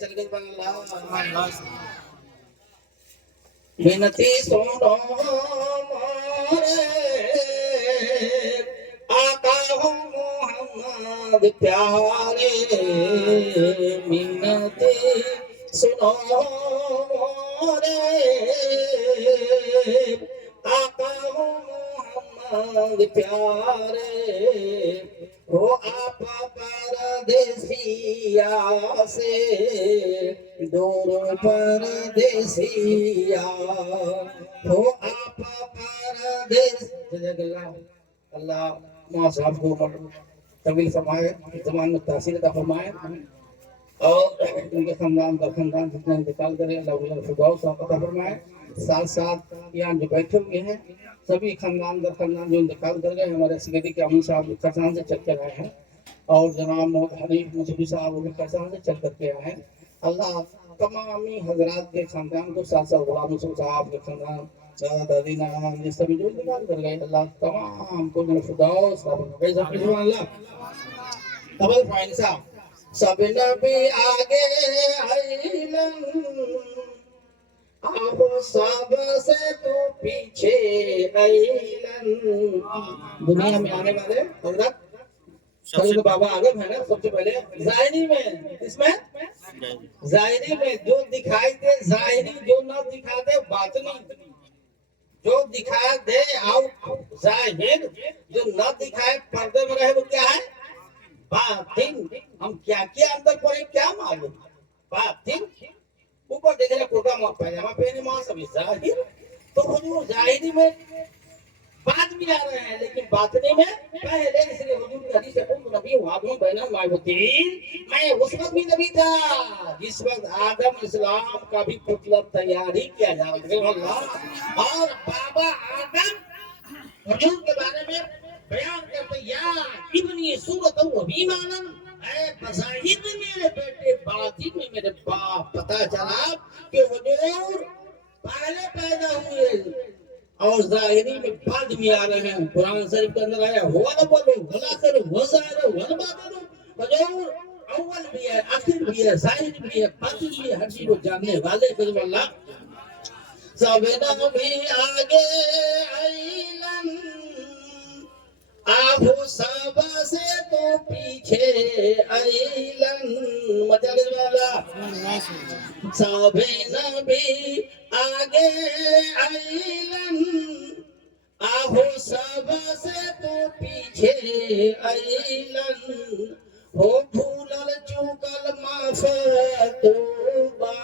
चल गए अल्लाह विनती सुनो मोरे आका हो मोहम्मद प्यारे मिन्नती सुनो मोरे आका हो मोहम्मद प्यारे हो आप परदेसिया से दूर परदेसिया हो आप परदेस अल्लाह माँ साहब को तवील फरमाए जमान में तासीर अता फरमाए और उनके खानदान का खानदान जितना इंतकाल करे अल्लाह उन्हें फिरदौस अता फरमाए। साथ साथ यहाँ जो बैठे हुए हैं सभी खानदान का खानदान जो इंतकाल कर गए हमारे सिक्योरिटी के अमीर साहब खरसान से चल कर आए हैं और जनाब हनीफ मुसफी साहब वो खरसान से चल करके आए हैं। अल्लाह तमामी हजरात के खानदान को साथ साथ गुलाम मुसफी साहब के खानदान दादी नाना ये सभी जो इंतकाल कर गए अल्लाह तमाम को फिरदौस अल्लाह तबल फाइन साहब सब नबी आगे आइलन आहो सब से तो पीछे आइलन दुनिया में आने वाले हजरत सबसे बाबा आगे है ना सबसे पहले जाहिरी में इसमें जाहिरी में जो दिखाई दे जाहिरी जो ना दिखा दे बातनी जो दिखा दे आउट जाहिर जो ना दिखाए पर्दे में रहे वो क्या है बातिन। हम क्या क्या अंदर पड़े क्या मालूम बातिन ऊपर देख रहे कुर्ता पैजामा पहने मां सब जाहिर तो हुजूर जाहिरी में बाद में आ रहे हैं लेकिन बातनी में पहले इसलिए हुजूर की हदीस है नबी वादों बैना मायवतीन मैं उस वक्त भी नबी था जिस वक्त आदम इस्लाम का भी पुतला तैयारी किया जा रहा है अल्लाह और बाबा आदम हुजूर के बारे में बयान करते या इब्नी सूरत व बीमानन ऐ बज़ाहिर में मेरे बेटे बातिन में मेरे बाप पता चला कि हुजूर पहले पैदा हुए और जाहिरी में बाद में आ रहे हैं। कुरान शरीफ के अंदर आया हुआ ना बोलो भला करो वो जाहिर वन बातिन हुजूर अव्वल भी है आखिर भी है जाहिर भी है बातिन भी है हर चीज को जानने वाले अल्लाह सब नबी आगे आइलन आहो सब से तो पीछे आइलन मजल वाला सब नबी आगे आइलन आहो सब से तो पीछे आइलन हो भूलल चूकल माफ तोबा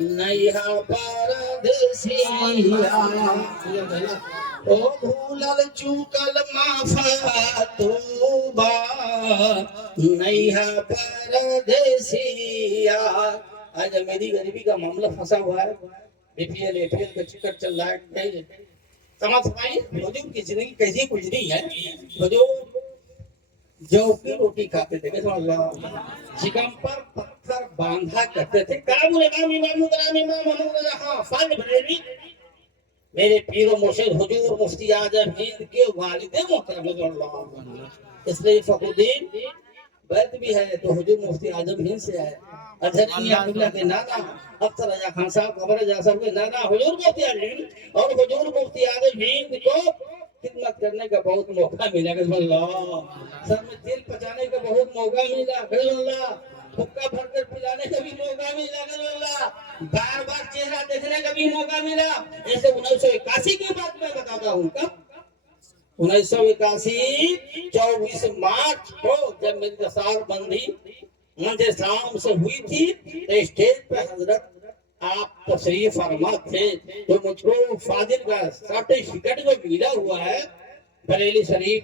नैहा परदेसिया ओ भूलल चूकल माफ तोबा नैहा परदेसिया। आज मेरी गरीबी का मामला फंसा हुआ है बीपीएल एपीएल का चक्कर चल रहा है समाज भाई हुजूर की जिंदगी कैसी गुजरी है हुजूर जौ की रोटी खाते थे चिकन पर पत्थर बांधा करते थे मेरे पीरो मुर्शिद हुजूर मुफ्ती आजम हिंद के वालिदे मोहतरम इसलिए फखरुद्दीन वैद भी है तो हुजूर मुफ्ती आजम हिंद से है अजहरिया के नाना अख्तर रजा खान साहब खबर रजा साहब के नाना हुजूर मुफ्ती आजम और हुजूर मुफ्ती आजम हिंद को खिदमत करने का बहुत मौका मिला सर में तेल पचाने का बहुत मौका मिला हुक्का भरकर पिलाने का भी मौका मिला बार बार चेहरा देखने का भी मौका मिला। ऐसे 1981 की बात मैं बताता हूँ कब 1981 24 मार्च को जब मेरी दसार बंदी मुझे शाम से हुई थी तो स्टेज पे हजरत आप तशरीफ फरमा थे तो मुझको फादिल का सर्टिफिकेट जो मिला हुआ है बरेली शरीफ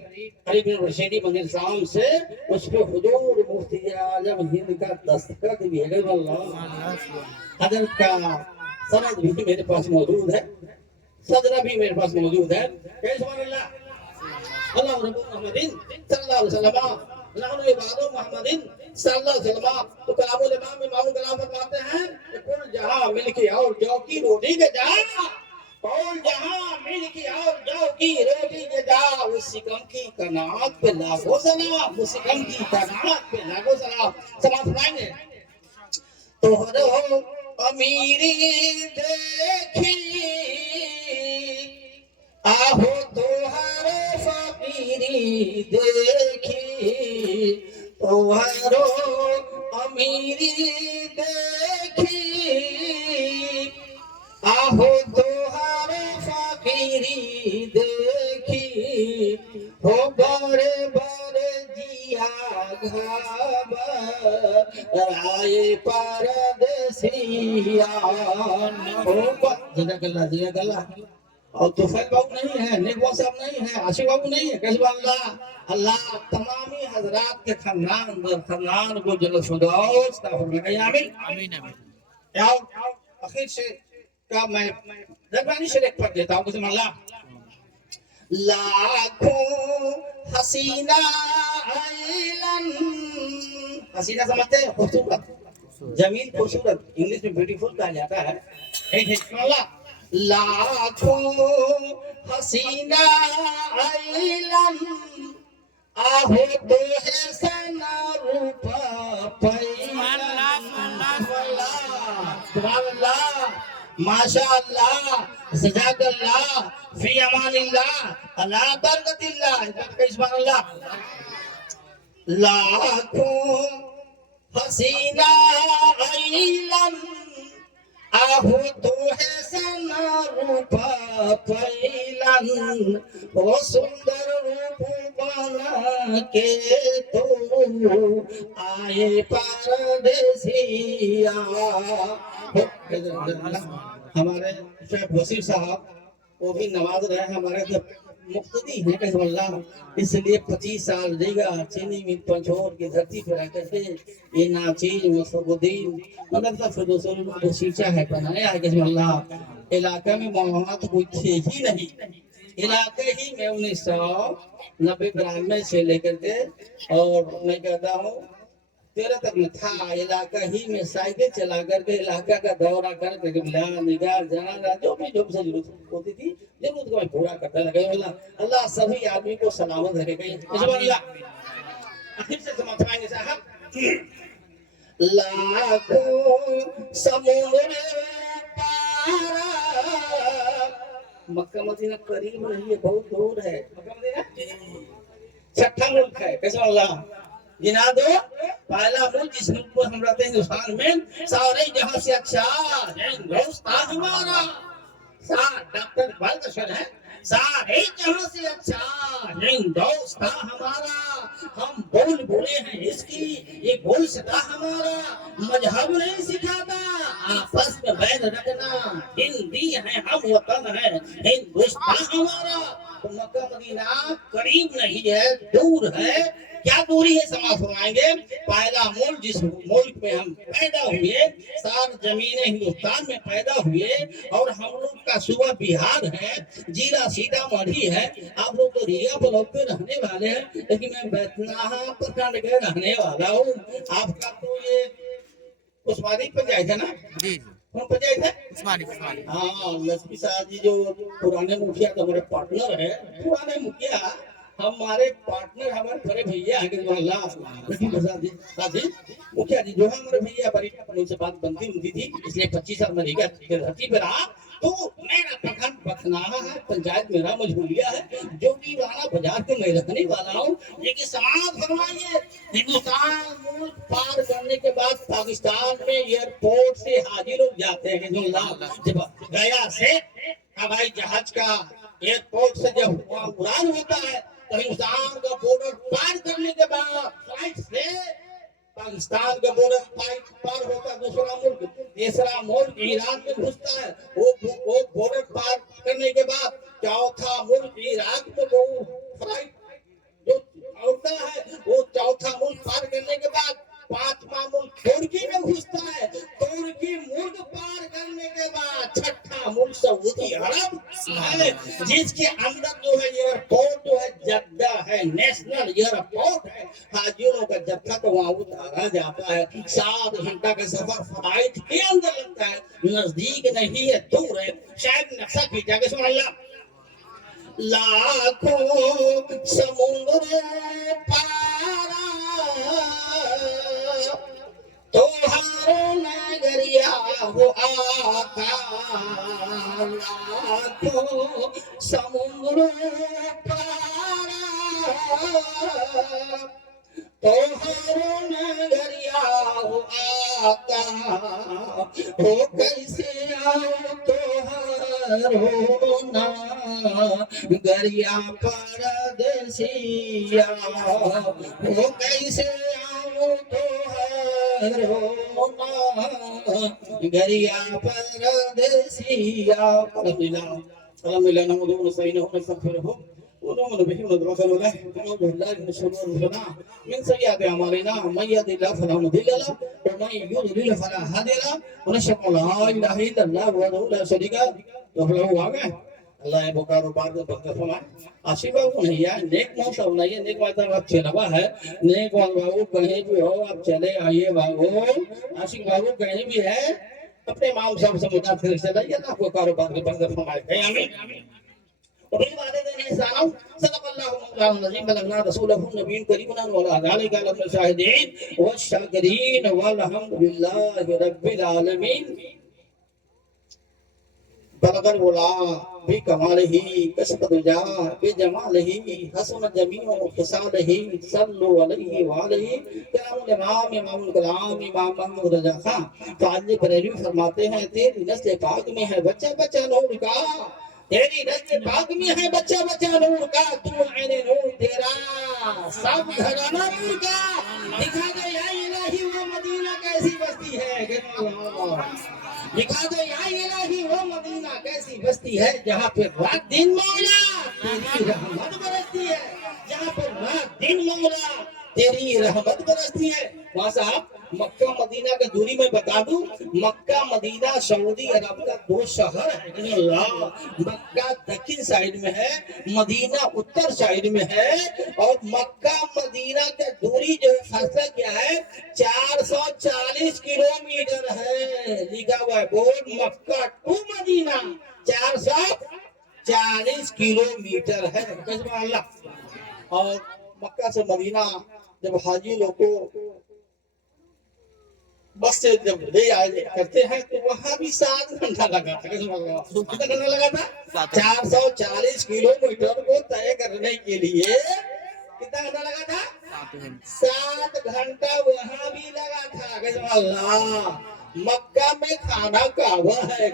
अली बिन रशीदी मंदिर शाम से उस पे हुजूर मुफ्ती आजम हिंद का दस्तखत भी है हजरत का सनद भी मेरे पास मौजूद है सदरा भी मेरे पास मौजूद है अल्लाह रब्बुल मोहम्मदीन सल्लल्लाहु अलैहि वसल्लम नहनु इबादु मोहम्मदीन सल्लल्लाहु अलैहि वसल्लम तो कलामुल इमाम में मामू कलाम फरमाते हैं कि कुल जहां मिलके और जौ की रोटी के जा और जहां मिलके और जौ की रोटी के जा उस सिकम की कनात पे लागो सलाम उस सिकम की कनात पे लागो सलाम समाज फरमाएंगे तोहरो अमीरी देखी आहो तोहरो फकीरी देखी तोहरो अमीरी देखी आहो तोहरो फकीरी देखी हो बड़े बड़े जिया घबराए परदेसिया हो जज़ाकल्लाह और तुफैल बाबू नहीं है, नेकवा साहब नहीं है, आशिक बाबू नहीं है, कैसे अल्लाह अल्लाह तमामी हजरात के खानदान को जन्नत फिरदौस अता फरमाए आमीन आमीन आमीन। आओ आखिर से का मैं दरबानी शरीफ पढ़ देता हूँ कसम अल्लाह। लाखों हसीना आइलन, हसीना समझते हैं खूबसूरत, जमीन खूबसूरत, इंग्लिश में ब्यूटीफुल कहा जाता है। एक अल्लाह लाखों हसीना आइलन आहो तो है सना रूपा पैला माशाअल्लाह जज़ाकल्लाह फी अमानिल्लाह अला बरकतिल्लाह सुभानअल्लाह। लाखों हसीना आइलन आहो तो है सना रूपा पैलन वो सुंदर रूप बना के तो आए परदेसिया। हमारे शेख वसीर साहब वो भी नवाज रहे हैं, हमारे मुक्तदी है कहल्ला, इसलिए 25 साल देगा चीनी में पंचोर की धरती पर आकर के ये नाचीज मुस्तफुद्दीन मदरसा फिरदौसुल बशीचा है बनाया है कहल्ला। इलाके में मौलाना तो कोई थे ही नहीं, इलाके ही में 1990-92 से लेकर के और मैं कहता हूँ 13 तक में था। इलाका ही में साइकिल चला करके इलाका का दौरा करके निगाह जाना जो भी जो से जरूरत होती थी जरूरत को मैं पूरा करता लगा। अल्लाह सभी आदमी को सलामत रखेगा। आखिर से समझाएंगे साहब। लाखों समुद्र पारा, मक्का मदीना करीब नहीं है, बहुत दूर है। मक्का मदीना छठा मुल्क है कैसे अल्लाह गिना दो। पहला मुल्क जिस मुल्क को हम रहते हैं हिंदुस्तान में सारे जहां से अच्छा हिंदुस्तान हमारा डॉक्टर इकबाल का शेर है, सारे जहां से अच्छा हिंदुस्तान हमारा। हम बोल बोले हैं इसकी ये बोल सदा हमारा, मजहब नहीं सिखाता आपस में बैन रखना, हिंदी है हम वतन है हिंदुस्तान हमारा। तो मक्का मदीना करीब नहीं है, दूर है। क्या दूरी है समाज फरमाएंगे। पहला मुल्क जिस मुल्क में हम पैदा हुए, सार जमीन हिंदुस्तान में पैदा हुए और हम लोग का सूबा बिहार है, जिला सीतामढ़ी है। आप लोग तो रिया ब्लॉक के रहने वाले हैं, लेकिन मैं बैतनाहा प्रखंड के रहने वाला हूँ। आपका तो ये उस्मानी पंचायत है ना जी? कौन पंचायत है? उस्मानी। हाँ, लक्ष्मी साहब जी जो पुराने मुखिया तो हमारे पार्टनर है, पुराने मुखिया हमारे पार्टनर हमारे बड़े भैया हैं मुखिया जी जो है हमारे भैया बड़ी उनसे बात बनती थी, इसलिए 25 साल में धरती पर रहा। तो मेरा प्रखंड पथनाहा है, पंचायत मेरा मजहूलिया है, जो कि राणा बाजार के मैं रहने वाला हूँ। लेकिन समाज फरमाइए हिंदुस्तान मुल्क पार करने के बाद पाकिस्तान में एयरपोर्ट से हाजी लोग जाते हैं। जब गया से हवाई जहाज का एयरपोर्ट से जब उड़ान होता है तो हिंदुस्तान का बॉर्डर पार करने के बाद फ्लाइट से पाकिस्तान का बॉर्डर पार होता है दूसरा मुल्क, तीसरा मुल्क ईरान में घुसता है। वो बॉर्डर पार करने के बाद चौथा मुल्क इराक में वो फ्लाइट जो होता है, वो चौथा मुल्क पार करने के बाद पांचवा मुल्क तुर्की में घुसता है। तुर्की मुल्क पार करने के बाद छठा मुल्क सऊदी अरब है, जिसके अंदर जो है एयरपोर्ट जो है जद्दा है, नेशनल एयरपोर्ट है। हाजियों का जत्था को वहाँ उतारा जाता है। 7 घंटा का सफर फ्लाइट के अंदर लगता है, नजदीक नहीं है, दूर है। शायद नक्शा खींचा के सुन अल्लाह। लाखों समुद्र पारा तोहारो हो आका, लाखों समुद्रों पारा, तोहरो नगरिया हो आका, हो कैसे आओ तोहरो नगरिया परदेसिया, हो कैसे आओ तोहरो नगरिया परदेसिया। अल्हम्दुलिल्लाह अल्हम्दुलिल्लाह नहमदुहु व नस्तईनुहु व नस्तगफिरुहु ونؤمن به ونتوكل عليه ونعوذ بالله من شرور انفسنا من سيئات اعمالنا من يهد الله فلا مضل له ومن يضلل فلا هادي له ونشهد ان لا اله الا الله وحده لا شريك له له आगे अल्लाह ये बोकारो बात को बरकत फरमाए। आशिफ बाबू नहीं है नेक मौत बनाइए नेक माता आप चलवा है नेक बाबू कहीं भी हो आप चले आइए बाबू। आशिफ बाबू कहीं भी है अपने इमाम साहब से मुताबिक चलाइए ना आपको कारोबार की बरकत फरमाए। आमीन। وبالوالدين إحسانا صدق الله مولانا العظيم بلغنا رسوله النبي الكريم وعلى ذلك من الشاهدين والشاكرين والحمد لله رب العالمين। بلغ الولا بكماله كشف الدجى بجماله حسن جميع خصاله صلوا عليه وعليه كلام الامام امام الكلام امام محمد رضا خان فاضل بریلوی فرماتے ہیں تیری نسل پاک میں ہے بچہ بچہ نور کا، تیری نسل پاک میں ہے بچہ بچہ نور کا، تو عین نور تیرا سب گھرانہ نور کا، دکھا دے یا الہی وہ مدینہ کیسی بستی ہے، دکھا دو یا الہی وہ مدینہ کیسی بستی ہے جہاں پہ رات دن مولا تیری رحمت برستی ہے، جہاں پہ رات دن مولا تیری رحمت برستی ہے۔ وہاں صاحب مکہ مدینہ کا دوری میں بتا دوں، مکہ مدینہ سعودی عرب کا دو شہر ہے۔ مکہ دکن سائیڈ میں ہے، مدینہ اتر سائیڈ میں ہے، اور مکہ مدینہ کا دوری جو فاصلہ کیا ہے 440 کلومیٹر ہے، لکھا ہوا ہے board Makkah to Madinah 440 kilometre ہے۔ اللہ اور مکہ سے مدینہ جب حاجی لوگ کو بس سے جب لے آئے کرتے ہیں تو وہاں بھی 7 گھنٹہ لگا تھا۔ کتنا گھنٹہ لگا تھا؟ 440 کلومیٹر کو طے کرنے کے لیے کتنا گھنٹہ لگا تھا؟ 7 گھنٹہ وہاں بھی لگا تھا۔ اللہ مکہ میں کھانا کعبہ ہے،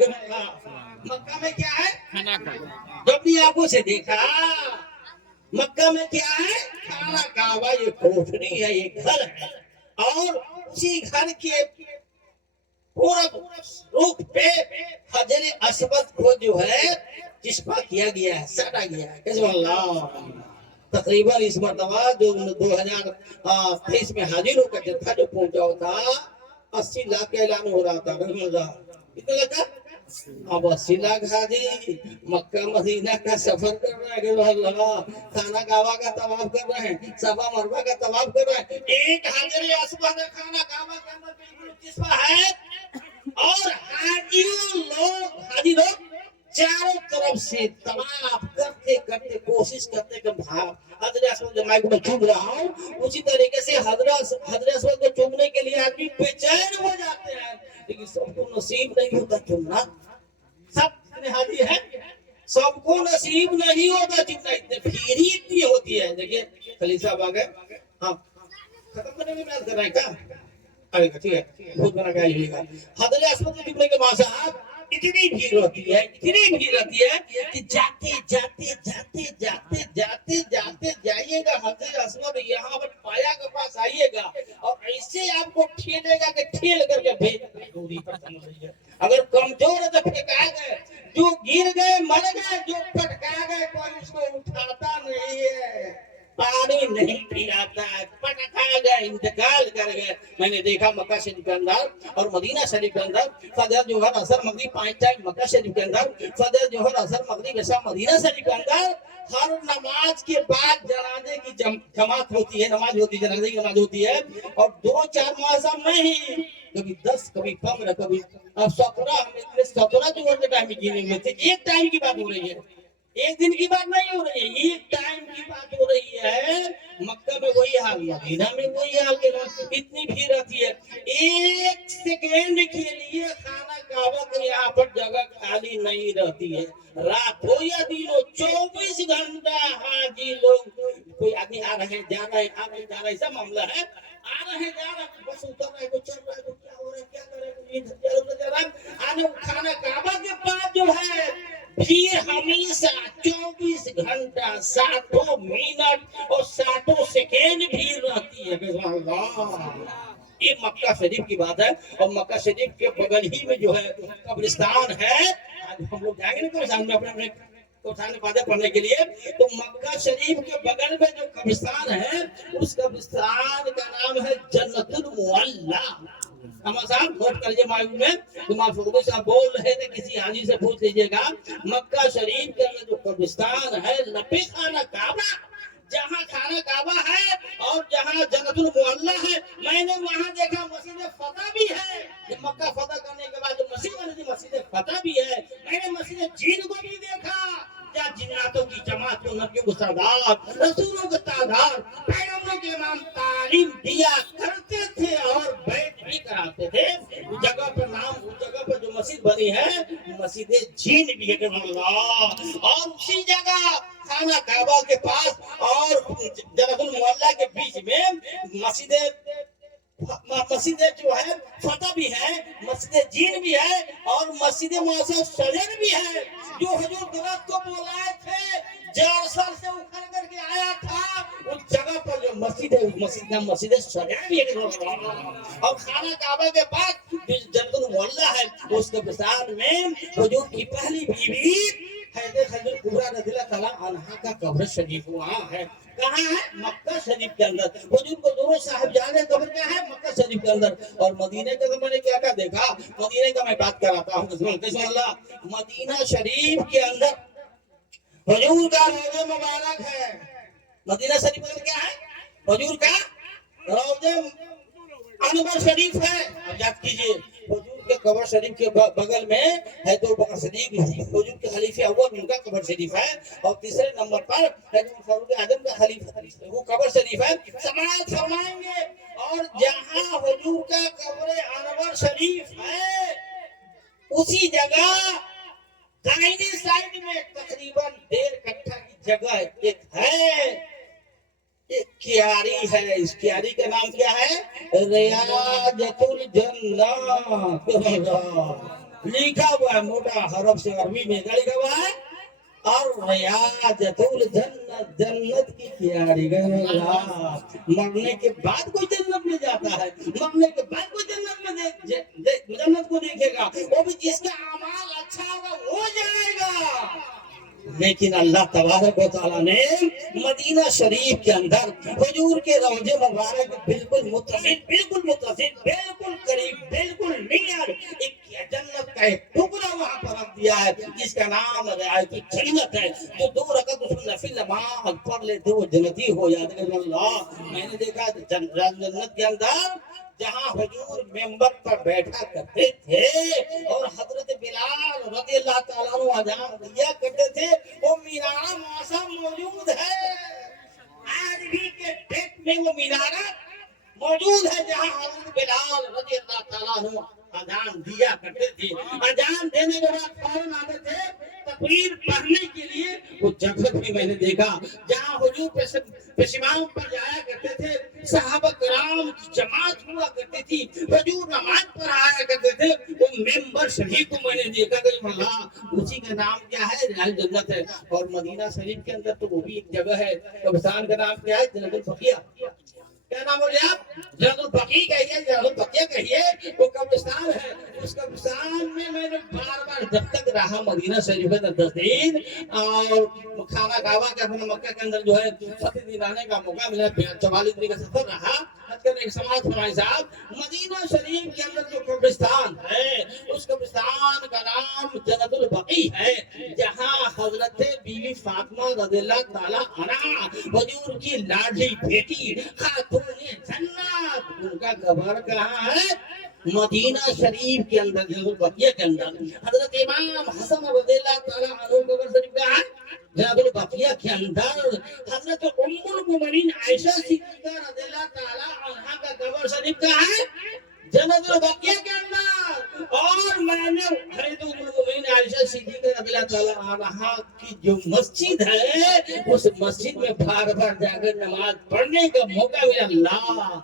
مکہ میں کیا ہے؟ کھانا کعبہ۔ جب بھی آنکھوں سے دیکھا مکہ میں کیا ہے؟ کھانا کعبہ، یہ کوٹھری ہے، یہ گھر ہے، اور اسی گھر کے پورا روپ پہ حجر اسود کو جو ہے چسپا کیا گیا ہے، سٹا گیا ہے۔ کیسے اللہ تقریباً اس مرتبہ جو 2023 میں حاجروں کا جتھا جو پہنچا تھا 80 لاکھ کا اعلان ہو رہا تھا۔ کتنا لگا؟ اب 80 لاکھ حاجی مکہ مدینہ کا سفر کر رہے ہیں، اللہ خانہ کعبہ کا طواف کر رہے ہیں، صفا مروہ کا طواف کر رہے ہیں، ایک حجر اسود خانہ کعبہ کے اندر بالکل چسپا ہے، اور حاجی لوگ چاروں طرف سے طواف کرتے کرتے کوشش کرتے کہ حضرت اسود جو میں کو چوم رہا ہوں اسی طریقے سے حضرت اسود کو چومنے کے لیے آدمی بے چین ہو جاتے ہیں، لیکن سب کو نصیب نہیں ہوتا چومنا۔ سب حاجی ہے سب کو نصیب نہیں ہوتا چومنا، اتنے بھیڑی اتنی ہوتی ہے۔ دیکھیے خلیل صاحب آ گئے، ہاں ختم کرنے میں محنت کر رہے ہیں کیا؟ آئے گا، ٹھیک ہے، بہت بڑا کیا ہی گا۔ حضرت اسود کے چومنے کے بعد صاحب اتنی بھیڑ ہوتی ہے، اتنی بھیڑ ہوتی ہے کہ جاتے جاتے جاتے جاتے جاتے جاتے جائیے گا حضرت اسود یہاں پر پایا کے پاس آئیے گا، اور ایسے آپ کو ٹھیلے گا کہ ٹھیل کر کے بھیج دوری پر چل رہی ہے۔ اگر کمزور ہے تو پھینکا گئے، جو گر گئے مر گئے، جو پٹکا گئے کوئی اس کو اٹھاتا نہیں ہے، پانی نہیں پلاتا ہے، پٹکا گئے، انتقال کر گئے۔ میں نے دیکھا مکہ شریف کے اندر اور مدینہ شریف کے اندر فجر جوہر عصر مغرب 5 ٹائم مکہ شریف کے اندر، فجر جوہر عصر مغرب عشاء مدینہ شریف کے اندر ہر نماز کے بعد جنازے کی جماعت ہوتی ہے، نماز ہوتی ہے، جنازے کی نماز ہوتی ہے، اور 2-4 مواسم میں ہی کبھی 10 کبھی 15 کبھی 17 جوہر کے ٹائم میں گینے ہوئے تھے۔ ایک ٹائم کی بات ہو رہی ہے، ایک دن کی بات نہیں ہو رہی ہے، ایک ٹائم کی بات ہو رہی ہے۔ مکہ میں وہی حال، مدینہ میں وہی حال، اتنی بھیڑ رہتی ہے۔ एक सेकेंड के लिए खाना काबा के यहाँ पर जगह खाली नहीं रहती है। रात हो या दिन हो 24 घंटा हाजी लोग, कोई आदमी आ रहे हैं जा रहे हैं आ रहे हैं जा रहे हैं, ऐसा मामला है। आ रहे हैं जा रहे हैं, बस उतर रहे हैं, कोई चल रहा है, कोई क्या हो रहा है, क्या कर रहे हैं, कोई इधर जा रहा है। आने खाना काबा के पास जो है भीड़ हमेशा 24 घंटा 60 मिनट और 60 सेकेंड भीड़ रहती है। अल्लाह, ये मक्का शरीफ की बात है। और मक्का शरीफ के बगल ही में जो है कब्रिस्तान है। आज हम लोग जाएंगे ना कब्रिस्तान में अपने कब्रिस्तान में बातें पढ़ने के लिए। तो मक्का शरीफ के बगल में जो कब्रिस्तान है, उस कब्रिस्तान का नाम है जन्नतुल मुअल्ला। हमारे साहब नोट कर लीजिए माइक में, तो माफूद साहब बोल रहे थे, किसी हाजी से पूछ लीजिएगा। मक्का शरीफ के अंदर जो कब्रिस्तान है, लपे खाना काबा, जहाँ खाना काबा है और जहाँ जन्नतुल मुअल्ला है, मैंने वहाँ देखा मस्जिद फतह भी है। ये मक्का फतह करने के बाद जो मस्जिद बनी थी, मस्जिद फतह भी है। मैंने मस्जिद जीन को भी देखा, क्या जिन्नातों की जमात को, नबियों को सरदार, रसूलों को तादार, पैगंबरों के इमाम तालीम दिया करते थे और बैठ भी कराते थे। उस जगह पर नाम, उस जगह पर जो मस्जिद बनी है, मस्जिद जीन भी है। और उसी जगह खाना काबा के पास और जन्नतुल मुअल्ला के बीच में मस्जिद जो है फतह भी है, मस्जिद जीन भी है और मस्जिद मुअस्सस सजर भी है। जो हुजूर दरत को बुलाए थे, जरसल से उखड़ करके आया था, उस जगह पर जो मस्जिद है, उस मस्जिद का मस्जिद सजर भी है। और खाना काबा के पास जन्नतुल मुअल्ला है, उस कब्रिस्तान में हुजूर की पहली बीवी हैदर खलील कुबरा रज़ियल्लाहु ताला अन्हा का कब्र शरीफ वहाँ है। कहाँ है? मक्का शरीफ के अंदर। हुजूर को दोनों साहिबजादे कब्र क्या है? मक्का शरीफ के अंदर। और मदीने का तो मैंने क्या क्या देखा, मदीने का मैं बात कराता हूँ। मदीना शरीफ के अंदर हुजूर का रोज़े मुबारक है। मदीना शरीफ में क्या है? हुजूर का रोज़े अनवर शरीफ है। अब याद कीजिए, हुजूर के कब्र शरीफ के बगल में है तो बकर सिद्दीक, हुजूर के खलीफे अव्वल, उनका कब्र शरीफ है। और तीसरे नंबर पर है जो फारूक आजम का खलीफा, वो कब्र शरीफ है। समाअत फरमाएंगे। और जहां हुजूर का कब्र अनवर शरीफ है, उसी जगह दाहिनी साइड में तकरीबन 1.5 कट्ठा की जगह एक है, एक क्यारी है। इस क्यारी का नाम क्या है? रियाजतुल जन्नत लिखा हुआ है, मोटा हरफ से अरबी में लिखा हुआ है। और रियाजतुल जन्नत, जन्नत की क्यारी। मरने के बाद कोई जन्नत में जाता है, मरने के बाद कोई जन्नत में जन्नत को देखेगा, वो भी जिसका अमाल अच्छा होगा वो जाएगा। लेकिन अल्लाह तबारक व तआला ने मदीना शरीफ के अंदर हुजूर के रौज़े मुबारक बिल्कुल मुत्तसिल, बिल्कुल करीब, बिल्कुल नियर एक जन्नत का एक टुकड़ा वहां पर रख दिया है, जिसका नाम रियायतुल जन्नत है। जो 2 रकात उसमें नफिल नमाज पढ़ ले तो जन्नती हो जाते हैं। अल्लाह, मैंने देखा जन्नत के अंदर जहाँ हुजूर मेंबर पर बैठा करते थे और हजरत बिलाल रज़ियल्लाहु ताला अन्हु अज़ान दिया करते थे, वो मीनारा मौसम मौजूद है। आज भी के डेट में वो मीनारा मौजूद है, जहाँ हजरत बिलाल रज़ियल्लाहु ताला अन्हु अज़ान दिया करते थे। अज़ान देने के बाद फौरन आते थे तकबीर पढ़ने के लिए। वो जगह भी मैंने देखा जहाँ हुजूर पेशवाओं पर जाया करते थे, सहाबा किराम की जमात हुआ करती थी, हुजूर नमाज पढ़ाया करते थे। वो मेंबर शरीफ को मैंने देखा कि अल्लाह, उसी का नाम क्या है? रियाज जन्नत है। और मदीना शरीफ के अंदर तो वो भी एक जगह है, कब्रिस्तान का नाम क्या है? जन्नतुल बकिया। क्या नाम बोले आप? जन्नतुल बकी कहिए, जन्नतुल बकिया कहिए, वो कब्रिस्तान है। उस कब्रिस्तान में मैंने बार-बार जब तक रहा मदीना शरीफ में 10 दिन, और खाना काबा के अपने मक्का के अंदर जो है 30 दिन आने का मौका मिला, 44 दिन का सफर रहा। एक समाज फरमाई साहब, मदीना शरीफ के अंदर जो कब्रिस्तान है, उस कब्रिस्तान का नाम जन्नतुल बकी है, जहाँ हजरत बीवी फातिमा रज़ियल्लाहु ताला अन्हा, हुजूर की लाडली बेटी खातूने जन्नत, उनका कब्र कहाँ है? मदीना शरीफ के अंदर, जन्नतुल बकिया के अंदर। हजरत इमाम हसन रज़ियल्लाहु ताला अन्हु का कब्र शरीफ कहाँ है? जन्नतुल बकिया के अंदर। हजरत उम्मुल मोमिनीन आयशा सिद्दीक़ा रज़ियल्लाहु ताला अन्हा का कब्र शरीफ कहाँ है? जन्नत बकिया के अंदर। और मैंने आयशा सिद्दीक़ा रज़ी अल्लाह अन्हा की जो मस्जिद है, उस मस्जिद में बार बार जाकर नमाज पढ़ने का मौका मिला। अल्लाह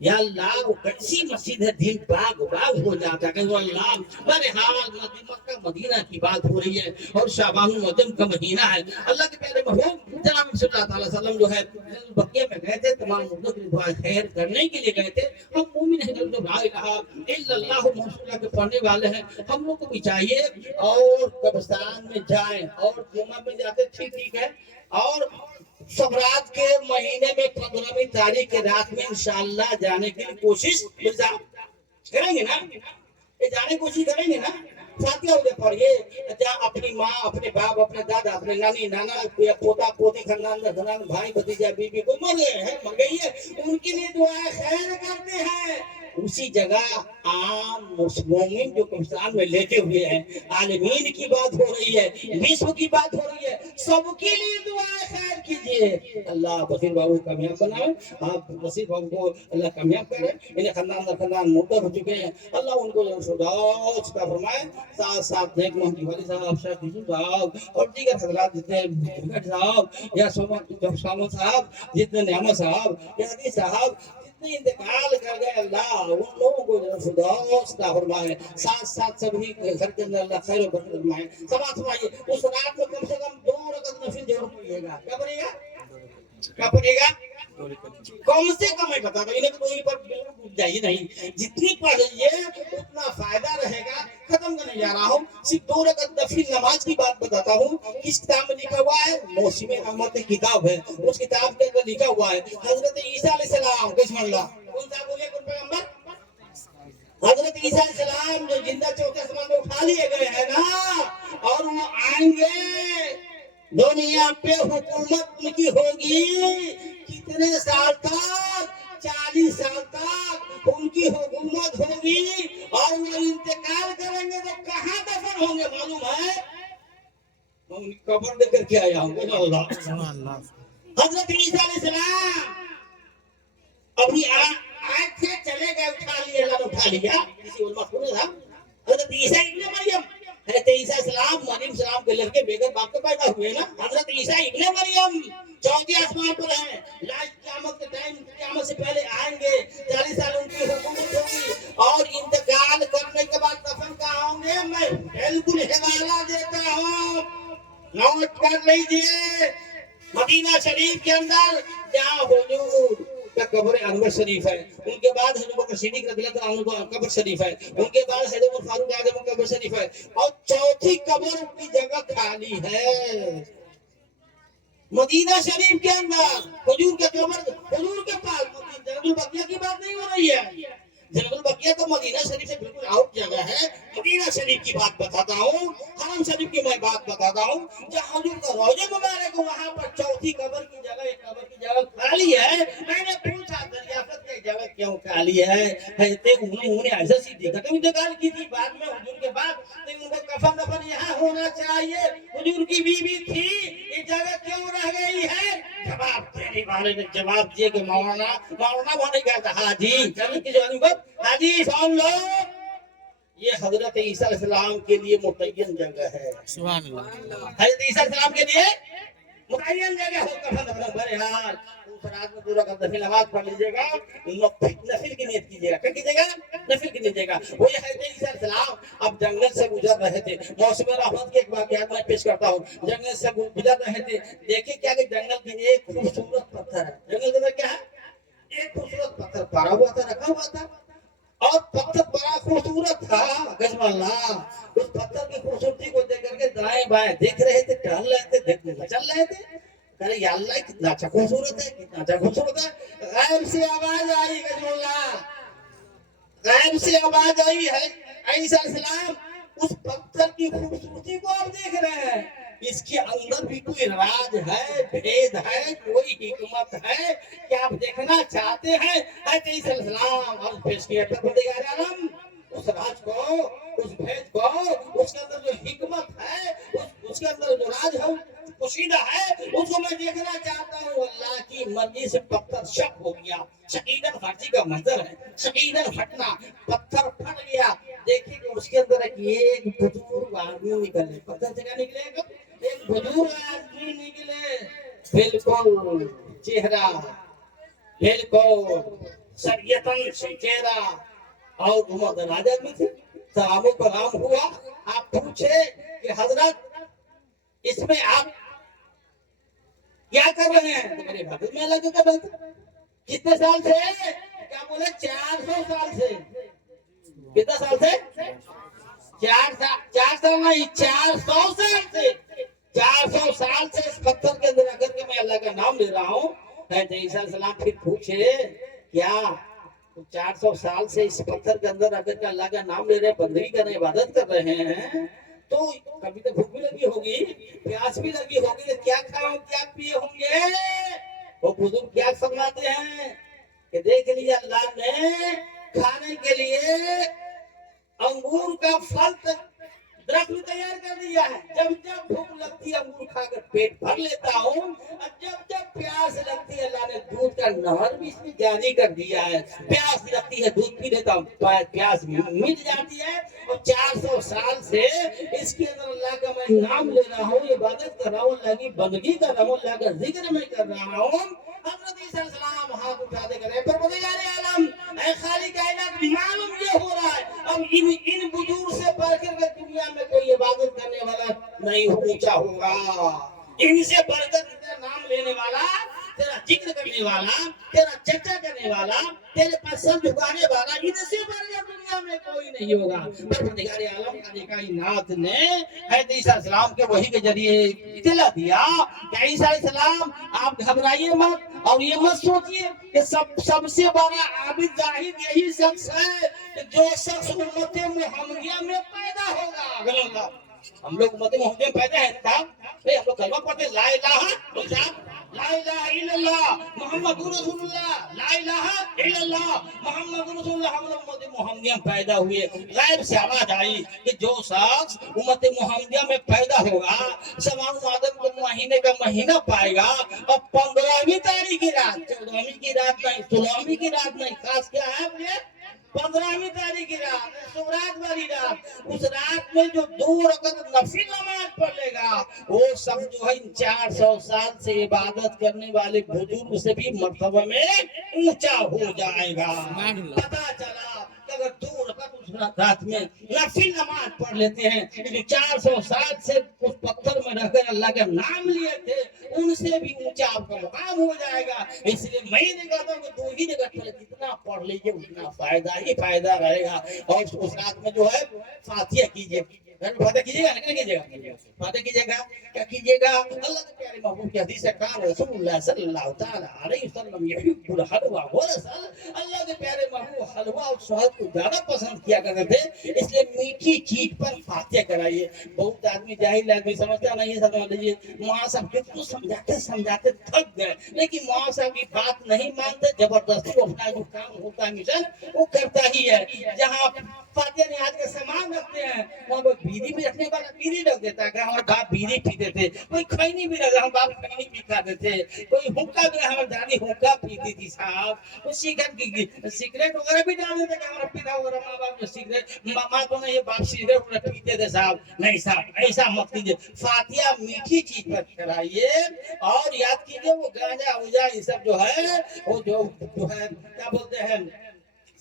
या अल्लाह, वो कैसी मस्जिद है, दिल बाग बाग हो जाता है। वो अल्लाह, बड़े हाल मक्का मदीना की बात हो रही है और शाबान मुअज्जम का महीना है। अल्लाह के प्यारे महबूब जनाब सल्लल्लाहु अलैहि वसल्लम जो है बकिया में गए थे, तमाम मुर्दों की दुआ खैर करने के लिए गए थे। हम मोमिन हैं, जो ला इलाहा इल्लल्लाह मुहम्मदुर के पढ़ने वाले हैं, हम लोग को भी चाहिए और कब्रिस्तान में जाएं और जुम्मा में जाते, ठीक है। और सबरात के महीने में 15वीं तारीख के रात में इंशाअल्लाह जाने की कोशिश करेंगे ना, ये जाने की कोशिश करेंगे ना। फातिहा उधर पढ़िए, जहाँ अपनी माँ, अपने बाप, अपने दादा, अपने नानी नाना, पोता पोती, खानदान भाई भतीजा बीबी कोई मर गए हैं, मर गई है, उनके लिए दुआ खैर करते हैं। उसी जगह आम मोमिन जो कब्रिस्तान में लेटे हुए हैं, आलमीन की बात हो रही है, विश्व की बात हो रही है, सबके लिए दुआ खैर कीजिए। अल्लाह बशीर बाबू कामयाब बनाए, आप बशीर बाबू को अल्लाह कामयाब करे। इन्हें खानदान मुर्दा हो चुके हैं, अल्लाह उनको का फरमाए। साथ साथ नेक मोहम्मदी वाली साहब, शेख यूसुफ साहब और दीगर हजरात जितने भगत साहब या सोमा साहब, जितने नियामत साहब या हदीस साहब जितने इंतकाल कर गए, अल्लाह उन लोगों को फिरदौस का फरमाए। साथ साथ सभी घर के अंदर अल्लाह खैर और बरकत फरमाए। समाज फरमाइए, उस रात में कम से कम 2 रकात नफिल जरूर पढ़िएगा। क्या पढ़िएगा? क्या पढ़िएगा? कम से कम मैं बता दूं, इन्हें तो वहीं पर बिल्कुल जाइए नहीं, जितनी पढ़िए उतना फायदा रहेगा। खत्म करने जा रहा हूँ, सिर्फ 2 रकात नफिल नमाज की बात बताता हूँ। किस किताब में लिखा हुआ है? मौसम अहमद की किताब है, उस किताब के अंदर लिखा हुआ है हजरत ईसा अलैहिस्सलाम, बिस्मिल्लाह, कौन सा बोले, कौन पैगंबर? हजरत ईसा अलैहिस्सलाम जो जिंदा चौथे आसमान में उठा लिए गए हैं ना, और वो आएंगे, दुनिया पे हुकूमत उनकी होगी। कितने साल तक? 40 साल तक उनकी हुकूमत होगी और वो इंतकाल करेंगे तो कहाँ दफन होंगे मालूम है? मैं उनकी कब्र देकर के आया हूँ। हजरत ईसा अलैहिस्सलाम अभी आए थे, चले गए, उठा लिए, अल्लाह ने उठा लिया। किसी उलमा सुने था हजरत ईसा इब्ने मरियम, हजरत ईसा सलाम मरियम सलाम के लड़के बेगर बाप के पैदा हुए ना। हजरत ईसा इब्ने मरियम चौथे आसमान पर हैं, लास्ट क़यामत के टाइम, क़यामत से पहले आएंगे। 40 साल उनकी हुकूमत होगी और इंतकाल करने के बाद दफन कहाँ होंगे? मैं बिल्कुल हवाला देता हूँ, नोट कर लीजिए। मदीना शरीफ के अंदर जहाँ हुजूर का कब्र अनवर शरीफ है, उनके बाद हजरत बकर सिद्दीक रज़ियल्लाहु अन्हु का कब्र शरीफ है, उनके बाद हजरत उमर फारूक आज़म का कब्र शरीफ है, और चौथी कब्र की जगह खाली है मदीना शरीफ के अंदर। हुजूर के कब्र, हुजूर के पास जन्नतुल बकिया की बात नहीं हो रही है। जन्नतुल बकिया तो मदीना शरीफ से बिल्कुल आउट जगह है। मदीना शरीफ की बात बताता हूँ, हरम शरीफ की मैं बात बताता हूँ, जहाँ हुजूर का रोज़ा मुबारक है, वहाँ पर चौथी कब्र की जगह, एक कब्र की जगह खाली है। मैंने पूछा दरियाफत की जगह क्यों खाली है? उन्होंने ऐसा सी देखा तो इंतकाल की थी बाद में, हुजूर के बाद, तो उनको कफन दफन यहाँ होना चाहिए। हुजूर की बीवी थी, ये जगह क्यों रह गई है? जवाब देने वाले ने जवाब दिया कि मौलाना, मौलाना बोले क्या था, हाजी की जो हाजी सुन लो, ये हजरत ईसा अलैहिस्सलाम के लिए मुतय्यन जगह है। सुभान अल्लाह। हजरत ईसा अलैहिस्सलाम के लिए मुतय्यन जगह हो। कफन दफन बहरहाल उस रात में 2 रकात नफिल नमाज पढ़ लीजिएगा, नफिल की नियत कीजिएगा। क्या कीजिएगा? नफिल की नियत कीजिएगा। वही हजरत ईसा अलैहिस्सलाम अब जंगल से गुजर रहे थे। मौसम रहमत के एक वाकयात मैं पेश करता हूँ। जंगल से गुजर रहे थे, देखिए क्या कि जंगल की एक खूबसूरत पत्थर है। जंगल के अंदर क्या है? एक खूबसूरत पत्थर पड़ा हुआ था, रखा हुआ था, और पत्थर बड़ा खूबसूरत था। गजमाल्लाह उस पत्थर की खूबसूरती को देख करके दाएं बाएं देख रहे थे, टहल रहे थे, देखने चल रहे थे। अरे या अल्लाह, कितना अच्छा खूबसूरत है, कितना अच्छा खूबसूरत है। गैब से आवाज आई, गजमाल्लाह गैब से आवाज आई है, ईसा अलैहिस्सलाम उस पत्थर की खूबसूरती को आप देख रहे हैं, इसके अंदर भी कोई राज है, भेद है, कोई हिकमत है कि आप देखना चाहते हैं? ईसा अलैहिस्सलाम और पेश किया आलम उस राज को, उस भेद को, उसके अंदर जो हिकमत है, उसके अंदर जो राज है, पोशीदा है, उसको मैं देखना चाहता हूँ। अल्लाह की मर्जी से पत्थर शक हो गया, शकीनन फाटी का मंजर है, शकीनन फटना, पत्थर फट गया। देखिए कि उसके अंदर एक बुजुर्ग आदमी निकले, पत्थर से क्या निकलेगा? एक बुजुर्ग आदमी निकले, बिल्कुल चेहरा, बिल्कुल शरीयतन से चेहरा, और उमर दराज आदमी थे। सलामो कलाम हुआ। आप पूछे कि हजरत इसमें आप क्या कर रहे हैं? तो मेरे भगत में अलग कर रहे थे। कितने साल से? क्या बोले? 400 साल से। कितना साल से? 4 साल नहीं, 400 साल से। 400 साल से इस पत्थर के अंदर आकर के मैं अल्लाह का नाम ले रहा हूँ। सलाम फिर पूछे क्या 400 साल से इस पत्थर के अंदर आकर के अल्लाह का नाम ले रहे हैं, बंदगी कर रहे हैं, इबादत कर रहे हैं, तो कभी तो भूख भी लगी होगी, प्यास भी लगी होगी, क्या खाओ क्या पिए होंगे? वो बुजुर्ग क्या फरमाते हैं कि देख लीजिए अल्लाह ने खाने के लिए अंगूर का फल दरख्त भी तैयार कर दिया है। जब जब भूख लगती है अंगूर खाकर पेट भर लेता हूँ, और जब जब प्यास लगती है अल्लाह ने दूध का नहर भी इसमें जारी कर दिया है। प्यास लगती है दूध पी लेता हूँ, प्यास मिट जाती है। और 400 साल से इसके अंदर अल्लाह का मैं नाम ले रहा हूँ, इबादत कर रहा हूँ, अल्लाह की बंदगी कर रहा हूँ, अल्लाह का जिक्र मैं कर रहा हूँ। हज़रत ईसा अलैहिस्सलाम हाथ उठा दे करे परवरदिगार आलम, ऐ खालिक कायनात, मालूम ये हो रहा है अब इन बुजुर्ग से बढ़कर के दुनिया में कोई इबादत करने वाला नहीं ऊंचा होगा। इनसे बढ़कर तेरा नाम लेने वाला, तेरा जिक्र करने वाला, तेरा चर्चा करने वाला, तेरे पास सर झुकाने वाला, इनसे बढ़कर दुनिया में कोई नहीं होगा। परवरदिगार आलम कायनात ने हज़रत ईसा अलैहिस्सलाम के वही के जरिए इत्तला दिया कि ईसा अलैहिस्सलाम आप घबराइए मत, और ये मत सोचिए कि सबसे बड़ा आबिद जाहिद यही शख्स है कि जो शख्स उम्मत मुहम्मदिया में पैदा होगा। हम लोग उम्मत मुहम्मदिया में पैदा है ना, हम लोग कलमा पढ़ते ला इलाहा इल्लल्लाह मुहम्मदुर रसूलुल्लाह, ला इलाहा इल्लल्लाह मुहम्मदुर रसूलुल्लाह। हम लोग उम्मत मुहम्मदिया में पैदा हुए, गैब से आवाज आई कि जो शख्स उम्मत मुहम्मदिया में पैदा होगा, समान आदम के महीने का महीना पाएगा, और 15वीं तारीख की रात, 14वीं की रात नहीं, 16वीं की रात नहीं, खास क्या है मुझे 15वीं तारीख की रात, सुबरात वाली रात, उस रात में जो 2 रकात नफिल नमाज पढ़ लेगा, वो सब जो है 400 साल से इबादत करने वाले बुजुर्ग से भी मर्तबा में ऊंचा हो जाएगा। पता चला अगर 2 रकात उस रात में नफिल नमाज पढ़ लेते हैं, जो 400 साल से उस पत्थर में रहकर अल्लाह का नाम लिए थे, उनसे भी ऊंचा आपका मुकाम हो जाएगा। इसलिए मैं नहीं कहता हूँ कि 2 ही जगह पहले जितना पढ़ लीजिए उतना फायदा ही फायदा रहेगा। और उस रात में जो है फातिहा कीजिए, फातिहा कीजिएगा ना, कीजिएगा फातिहा कीजिएगा, क्या कीजिएगा? अल्लाह के प्यारे महबूब की हदीस है, कान रसूलुल्लाह सल्लल्लाहु तआला अलैहि वसल्लम युहिब्बुल हलवा व रसल, अल्लाह के प्यारे महबूब हलवा और शहद को ज्यादा पसंद किया करते थे, इसलिए मीठी चीज पर फातिहा कराइए। बहुत आदमी जाहिल आदमी समझता नहीं है, समझ लीजिए माँ साहब कितना समझाते समझाते थक गए, लेकिन माँ साहब की बात नहीं मानते, जबरदस्ती वो अपना जो काम होता है मिशन वो करता ही है। जहाँ फातिहा निहाज के सामान रखते हैं वहाँ पर बीड़ी भी रखने वाला बीड़ी रख देता है। हमारे बाप बीड़ी पीते थे, कोई खैनी भी रख, हम बाप खैनी भी खाते थे, कोई हुक्का भी, हमारी दादी हुक्का पीती थी साहब, तो सिगरेट वगैरह भी डाल देते, हमारा पिता वगैरह माँ बाप जो सिगरेट, माँ तो नहीं, बाप सिगरेट वगैरह पीते थे साहब। नहीं साहब ऐसा मत कीजिए, फातिहा मीठी चीज पर कराइए। और याद कीजिए वो गांजा उजा ये सब जो है, वो जो है क्या बोलते हैं,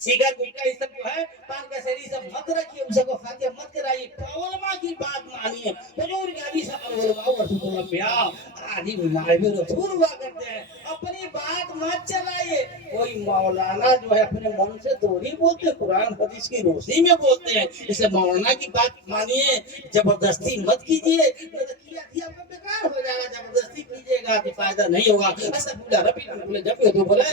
सिगरेट गुटखा ये सब जो है, पान का शरीर सब मत रखिए, उन सबको फातिहा मत कराइए। उलमा की बात मानिए, हुजूर की हदीस उलमा रसूलुल्लाह पे आदि नाइब रसूल हुआ करते हैं, अपनी बात मत चलाइए। कोई मौलाना जो है अपने मन से थोड़ी बोलते, कुरान हदीस की रोशनी में बोलते हैं, इसलिए मौलाना की बात मानिए, जबरदस्ती मत कीजिए, किया आपका बेकार हो जाएगा। जबरदस्ती कीजिएगा तो फायदा नहीं होगा। ऐसा बोला रबी बोले जब तो बोले